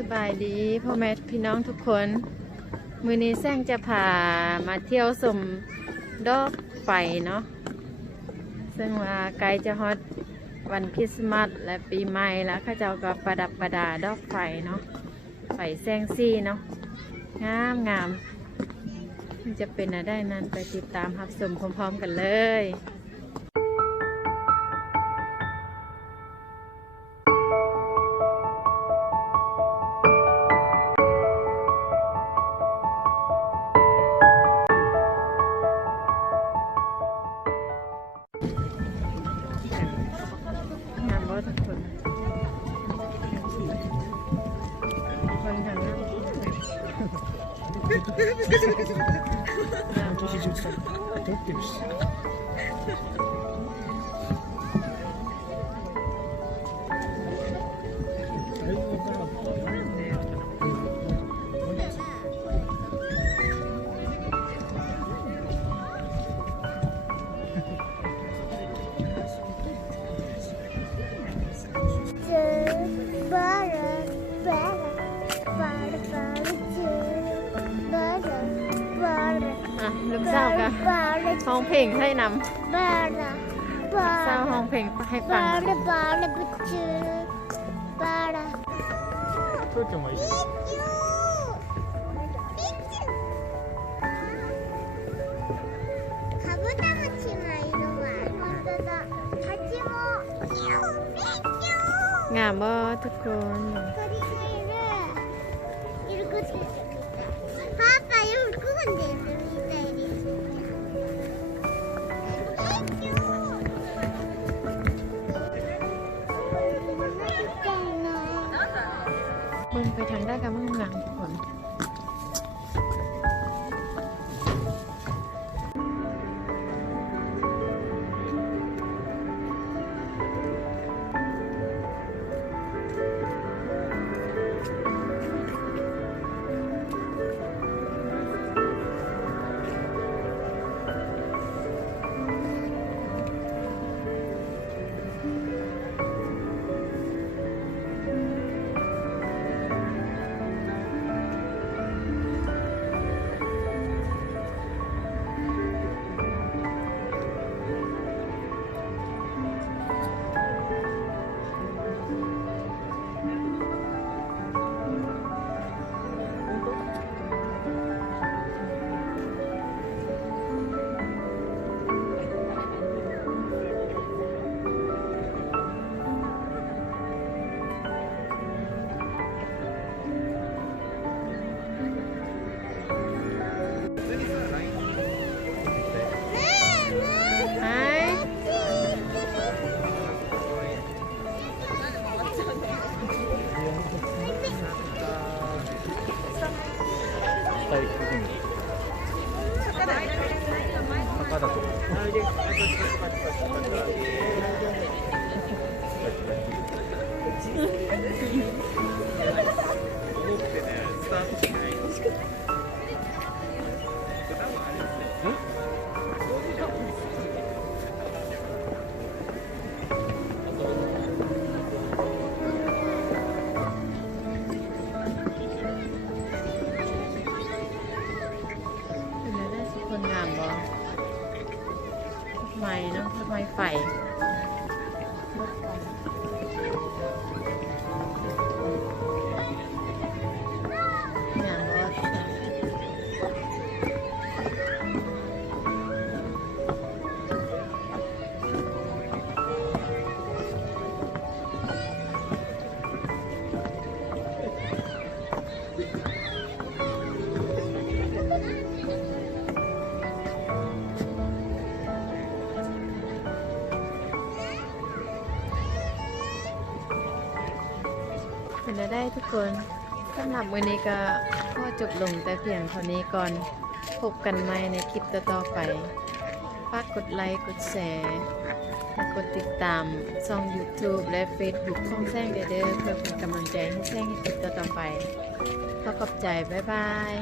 สบายดีพ่อแม่พี่น้องทุกคนมื้อนี้แซงจะพามาเที่ยวชมดอกไฟเนาะซึ่งว่าใกล้จะฮอตวันคริสต์มาสและปีใหม่แล้วข้าเจ้าก็ประดับประดาดอกไฟเนาะไฟแซงซี่เนาะงามงามมันจะเป็นอะไรนั้นไปติดตามรับชมพร้อมๆกันเลยงามบ่ทุกคนคนทางนั้นลูกสาวก็ห้องเพลงให้นำสาวห้องเพลงให้ฟังงามบ่ทุกคนเบิ่งไปทางด้านกันมั่งงามทุกคนงามบ่ไฟเนาะไฟไฟงามบ่เป็นได้ทุกคนสำหรับมื้อนี้ก็พอจบลงแต่เพียงเท่านี้ก่อนพบกันใหม่ในคลิปต่อๆไปฝากกดไลค์กดแชร์และกดติดตามช่อง YouTube และ Facebook ของแซงเด้อเพื่อเป็นกำลังใจให้แซงในคลิปต่อๆไปขอบใจบ๊ายบาย